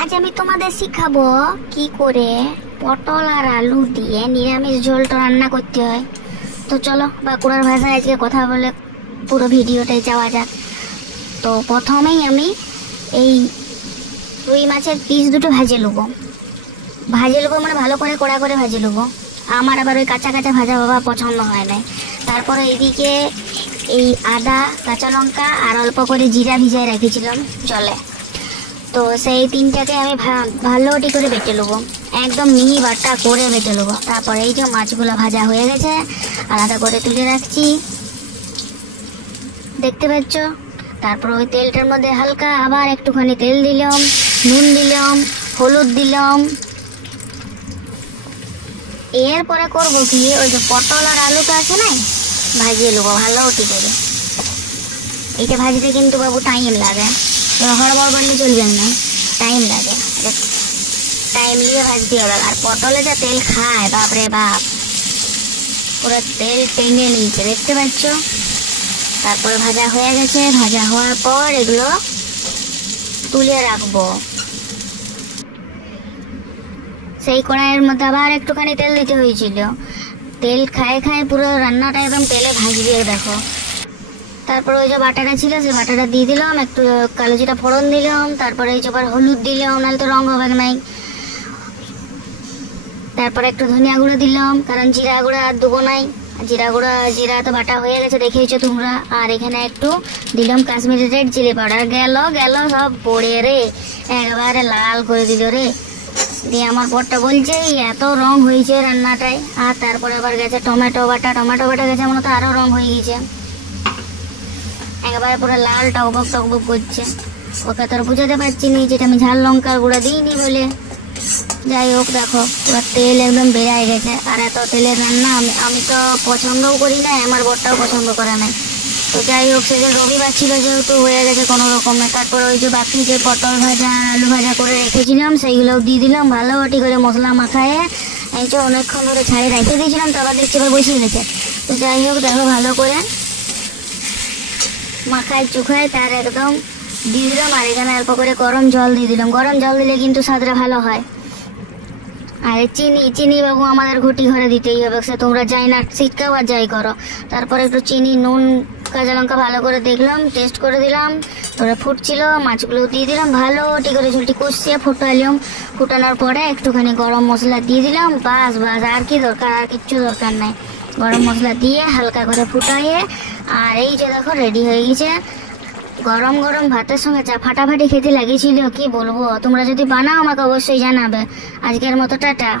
আজ আমি তোমাদের শিখাবো কি করে পটল আর আলু দিয়ে নিরামিষ ঝোলটা রান্না করতে হয়। তো চলো বাঁকুড়ার ভাষায় আজকে কথা বলে পুরো ভিডিওটাই যাওয়া যাক। তো প্রথমেই আমি এই রুই মাছের পিস দুটো ভাজে নেবো মানে ভালো করে কড়া করে ভাজে নেবো। আমার আবার ওই কাঁচা কাঁচা ভাজা বাবা পছন্দ হয় না। তারপরে এইদিকে এই আদা কাঁচা লঙ্কা আর অল্প করে জিরা ভিজায় রেখেছিলাম জলে। তো সেই তিনটাকে আমি ভালোটি করে বেটে নেবো, একদম মিহি বাটা করে বেটে নেবো। তারপরে এই যে মাছগুলো ভাজা হয়ে গেছে আলাদা করে তুলে রাখছি, দেখতে পাচ্ছ। তারপর ওই তেলটার মধ্যে হালকা আবার একটুখানি তেল দিলাম, নুন দিলাম, হলুদ দিলাম। এরপরে করবো কি, ওই যে পটল আর আলুটা আছে না, ভাজিয়ে নেবো ভালোটি করে। এইটা ভাজতে কিন্তু বাবু টাইম লাগে, হড়বড় করলে চলবে না, টাইম লাগে, টাইম নিয়ে ভাজতে হবে। আর পটলে যা তেল খায় বাপরে বাপ, পুরো তেল টেনে নিয়েছে, দেখতে পাচ্ছ। তারপরে ভাজা হয়ে গেছে, ভাজা হওয়ার পর এগুলো তুলে রাখবো। সেই কড়াইয়ের মধ্যে আবার একটুখানি তেল দিতে হয়েছিল, তেল খায় খায় পুরো রান্নাটা একদম তেলে ভাজবে দেখো। তারপরে ওই যে বাটাটা ছিল সেই বাটাটা দিয়ে দিলাম, একটু কালো জিরা ফোড়ন দিলাম, তারপরে এই যে আবার হলুদ দিলাম, নাহলে তো রং হবে নাই। তারপরে একটু ধনিয়া গুঁড়ো দিলাম, কারণ জিরা গুঁড়ো আর দেবো নাই, জিরা তো বাটা হয়ে গেছে দেখেইছো তোমরা। আর এখানে একটু দিলাম কাশ্মীরি রেড চিলি পাউডার, গেল সব পড়ে রে, একবারে লাল করে দিল রে। দিয়ে আমার পরটা বলছে এত রং হয়েছে রান্নাটায়। আর তারপরে আবার গেছে টমেটো বাটা গেছে, মনে তো আরো রং হয়ে গেছে, একেবারে পুরো লাল টকবক করছে। ওকে তোর বুঝাতে পারছি নি যেটা আমি ঝাল লঙ্কার গুঁড়া দিইনি বলে। যাই হোক দেখো পুরো তেল একদম বেড়ে গেছে। আর এত তেলের রান্না আমি তো পছন্দও করি না, আমার বরটাও পছন্দ করে না। তো যাই হোক সেদিন রবিবার ছিল যেহেতু হয়ে গেছে কোনো রকমে। তারপরে ওই যে বাকি যে পটল ভাজা আলু ভাজা করে রেখেছিলাম সেইগুলোও দিয়ে দিলাম ভালোটি করে মশলা মাখায়ে। এই যে অনেকক্ষণ ধরে ছাড়িয়ে রেখে দিয়েছিলাম, তো আবার দেখছি এবার বসিয়ে গেছে। তো যাই হোক দেখো ভালো করে মাখায় চুখায় তার একদম দিয়ে দিলাম। আর এখানে অল্প করে গরম জল দিয়ে দিলাম, গরম জল দিলে কিন্তু স্বাদটা ভালো হয়। আর চিনি বাবু আমাদের ঘটি ঘরে দিতেই হবে, সে তোমরা যাই না ছিটকাও আর যাই করো। তারপরে একটু চিনি নুন কাঁচা লঙ্কা ভালো করে দেখলাম, টেস্ট করে দিলাম। তোরা ফুটছিল, মাছগুলো দিয়ে দিলাম ভালোটি করে ঝুলটি কষিয়ে ফুটালাম। ফুটানোর পরে একটুখানি গরম মশলা দিয়ে দিলাম, বাস আর কি দরকার, আর কিচ্ছু দরকার নাই। গরম মশলা দিয়ে হালকা করে ফুটাইয়ে আর এই যে দেখো রেডি হয়ে গেছে। গরম গরম ভাতের সঙ্গে চা ফাটাফাটি খেতে লাগিয়েছিল, কি বলবো। তোমরা যদি বানাও আমাকে অবশ্যই জানাবে। আজকের মতো টাটা।